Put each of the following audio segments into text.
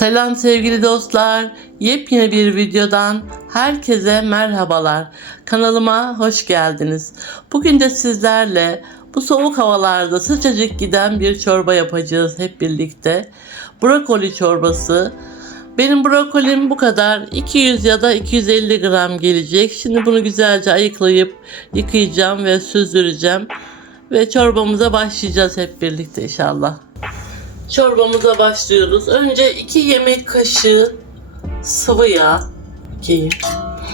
Selam sevgili dostlar. Yepyeni bir videodan herkese merhabalar. Kanalıma hoş geldiniz. Bugün de sizlerle bu soğuk havalarda sıcacık giden bir çorba yapacağız hep birlikte. Brokoli çorbası. Benim brokolim bu kadar 200 ya da 250 gram gelecek. Şimdi bunu güzelce ayıklayıp yıkayacağım ve süzdüreceğim. Ve çorbamıza başlayacağız hep birlikte inşallah. Çorbamıza başlıyoruz. Önce 2 yemek kaşığı sıvı yağ ekleyeyim.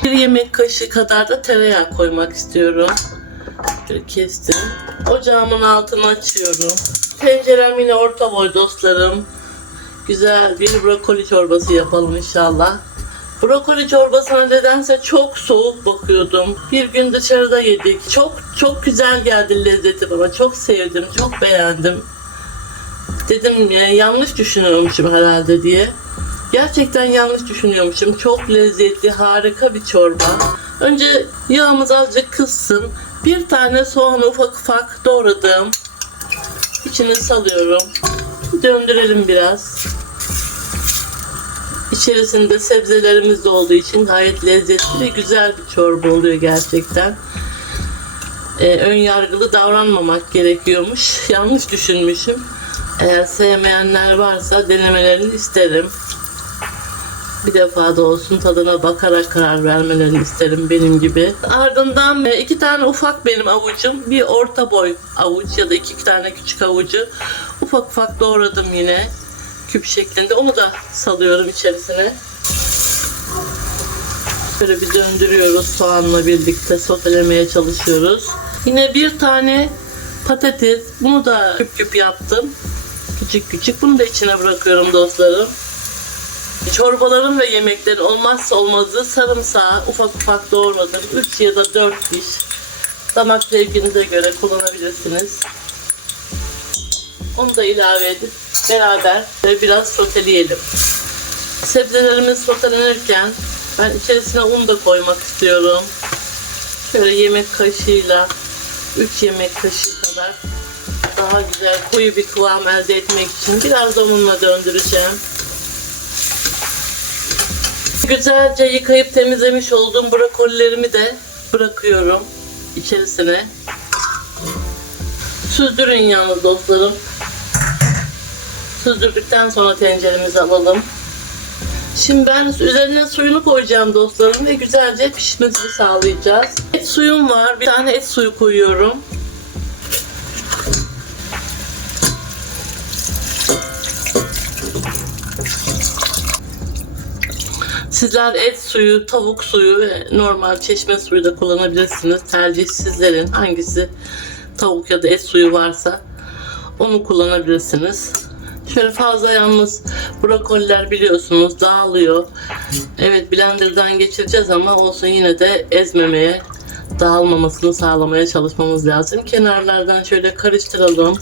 1 yemek kaşığı kadar da tereyağı koymak istiyorum. Şöyle kestim. Ocağımın altını açıyorum. Tencerem yine orta boy dostlarım. Güzel bir brokoli çorbası yapalım inşallah. Brokoli çorbasına nedense çok soğuk bakıyordum. Bir gün dışarıda yedik. Çok çok güzel geldi lezzeti bana. Çok sevdim, çok beğendim. Dedim ya, yanlış düşünüyormuşum herhalde diye. Gerçekten yanlış düşünüyormuşum. Çok lezzetli, harika bir çorba. Önce yağımız azıcık kızsın. Bir tane soğanı ufak ufak doğradım. İçine salıyorum. Döndürelim biraz. İçerisinde sebzelerimiz de olduğu için gayet lezzetli ve güzel bir çorba oluyor gerçekten. Ee, ön yargılı davranmamak gerekiyormuş. Yanlış düşünmüşüm. Eğer sevmeyenler varsa denemelerini isterim. Bir defa da olsun tadına bakarak karar vermelerini isterim benim gibi. Ardından e, iki tane ufak benim avucum, bir orta boy avuç ya da iki tane küçük avucu ufak ufak doğradım yine küp şeklinde. Onu da salıyorum içerisine. Böyle bir döndürüyoruz soğanla birlikte sotelemeye çalışıyoruz. Yine bir tane patates. Bunu da küp küp yaptım. Küçük küçük. Bunu da içine bırakıyorum dostlarım. Çorbaların ve yemeklerin olmazsa olmazı sarımsağı ufak ufak doğradım. 3 ya da 4 diş. Damak zevkinize göre kullanabilirsiniz. Onu da ilave edip beraber biraz soteleyelim. Sebzelerimiz sotelenirken ben içerisine un da koymak istiyorum. Şöyle yemek kaşığıyla 3 yemek kaşığı kadar daha güzel koyu bir kıvam elde etmek için biraz da unla döndüreceğim. Güzelce yıkayıp temizlemiş olduğum brokolilerimi de bırakıyorum içerisine. Süzdürün yalnız dostlarım. Süzdürdükten sonra tenceremizi alalım. Şimdi ben üzerine suyunu koyacağım dostlarım ve güzelce pişmesini sağlayacağız. Et suyum var. Bir tane et suyu koyuyorum. Sizler et suyu, tavuk suyu ve normal çeşme suyu da kullanabilirsiniz. Tercih sizlerin. Hangisi tavuk ya da et suyu varsa onu kullanabilirsiniz. Şöyle fazla yalnız brokoliler biliyorsunuz dağılıyor. Evet blenderdan geçireceğiz ama olsun yine de ezmemeye, dağılmamasını sağlamaya çalışmamız lazım. Kenarlardan şöyle karıştıralım.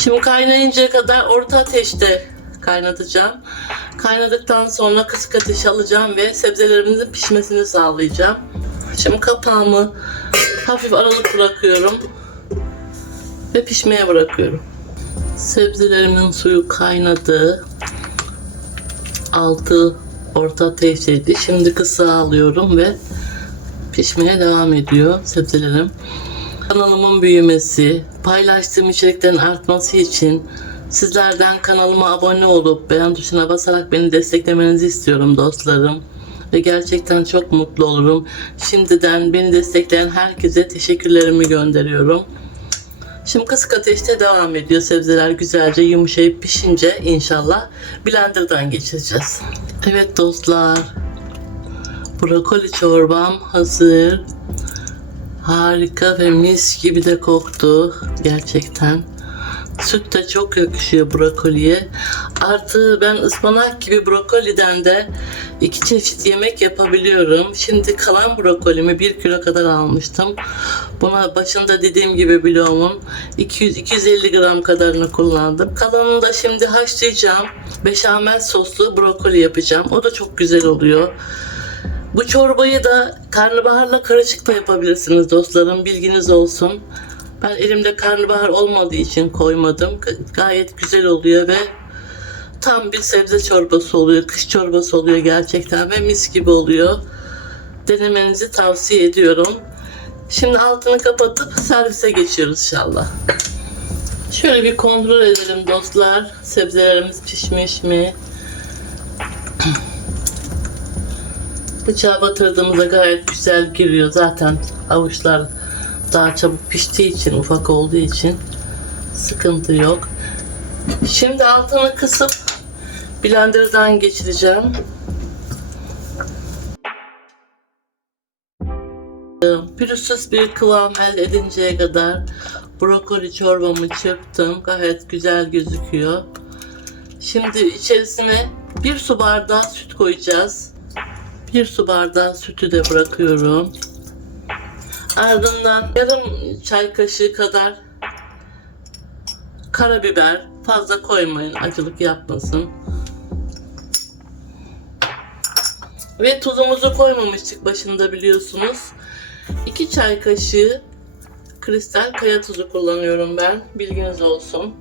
Şimdi kaynayıncaya kadar orta ateşte kaynatacağım. Kaynadıktan sonra kısık ateşe alacağım ve sebzelerimizin pişmesini sağlayacağım. Şimdi kapağımı hafif aralık bırakıyorum ve pişmeye bırakıyorum. Sebzelerimin suyu kaynadı. Altı orta ateşteydi. Şimdi kısa alıyorum ve pişmeye devam ediyor sebzelerim. Kanalımın büyümesi, paylaştığım içeriklerin artması için sizlerden kanalıma abone olup beğen tuşuna basarak beni desteklemenizi istiyorum dostlarım. Ve gerçekten çok mutlu olurum. Şimdiden beni destekleyen herkese teşekkürlerimi gönderiyorum. Şimdi kısık ateşte devam ediyor. Sebzeler güzelce yumuşayıp pişince inşallah blenderdan geçireceğiz. Evet dostlar. Brokoli çorbam hazır. Harika ve mis gibi de koktu. Gerçekten. Süt de çok yakışıyor brokoliye. Artı ben ıspanak gibi brokoliden de iki çeşit yemek yapabiliyorum. Şimdi kalan brokolimi bir kilo kadar almıştım. Buna başında dediğim gibi bloğumun 200-250 gram kadarını kullandım. Kalanını da şimdi haşlayacağım. Beşamel soslu brokoli yapacağım. O da çok güzel oluyor. Bu çorbayı da karnabaharla karışık da yapabilirsiniz dostlarım. Bilginiz olsun. Ben elimde karnabahar olmadığı için koymadım. Gayet güzel oluyor ve Tam bir sebze çorbası oluyor, kış çorbası oluyor gerçekten ve mis gibi oluyor. Denemenizi tavsiye ediyorum. Şimdi altını kapatıp servise geçiyoruz inşallah. Şöyle bir kontrol edelim dostlar. Sebzelerimiz pişmiş mi? Bıçağa batırdığımızda gayet güzel giriyor. Zaten avuçlar daha çabuk piştiği için, ufak olduğu için sıkıntı yok. Şimdi altını kısıp blenderdan geçireceğim. Pürüzsüz bir kıvam elde edinceye kadar brokoli çorbamı çırptım. Gayet güzel gözüküyor. Şimdi içerisine bir su bardağı süt koyacağız. Bir su bardağı sütü de bırakıyorum. Ardından yarım çay kaşığı kadar karabiber. Fazla koymayın acılık yapmasın. Ve tuzumuzu koymamıştık başında biliyorsunuz. 2 çay kaşığı kristal kaya tuzu kullanıyorum ben. Bilginiz olsun.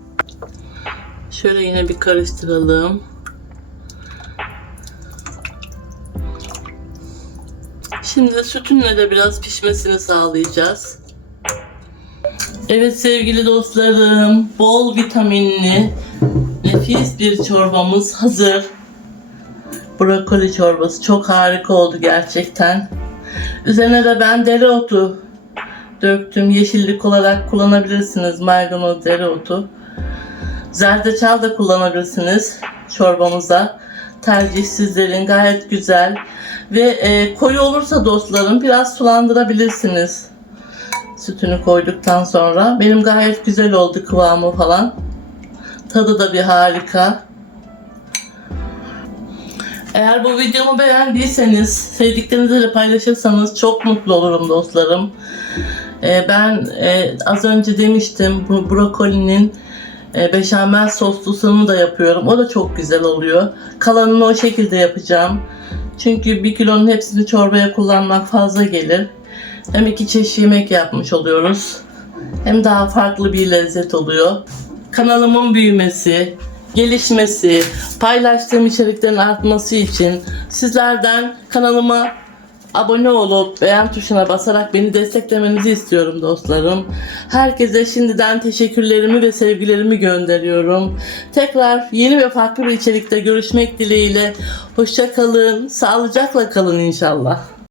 Şöyle yine bir karıştıralım. Şimdi sütünle de biraz pişmesini sağlayacağız. Evet sevgili dostlarım, bol vitaminli, nefis bir çorbamız hazır. Brokoli çorbası çok harika oldu gerçekten. Üzerine de ben dereotu döktüm. Yeşillik olarak kullanabilirsiniz maydanoz, dereotu. Zerdeçal da kullanabilirsiniz çorbamıza. Tercih sizlerin gayet güzel. Ve e, koyu olursa dostlarım biraz sulandırabilirsiniz. Sütünü koyduktan sonra. Benim gayet güzel oldu kıvamı falan. Tadı da bir harika. Eğer bu videomu beğendiyseniz, sevdiklerinizle paylaşırsanız çok mutlu olurum dostlarım. Ee, ben e, az önce demiştim bu brokolinin e, beşamel soslusunu da yapıyorum. O da çok güzel oluyor. Kalanını o şekilde yapacağım. Çünkü bir kilonun hepsini çorbaya kullanmak fazla gelir. Hem iki çeşit yemek yapmış oluyoruz. Hem daha farklı bir lezzet oluyor. Kanalımın büyümesi, gelişmesi, paylaştığım içeriklerin artması için sizlerden kanalıma abone olup beğen tuşuna basarak beni desteklemenizi istiyorum dostlarım. Herkese şimdiden teşekkürlerimi ve sevgilerimi gönderiyorum. Tekrar yeni ve farklı bir içerikte görüşmek dileğiyle. Hoşça kalın, sağlıcakla kalın inşallah.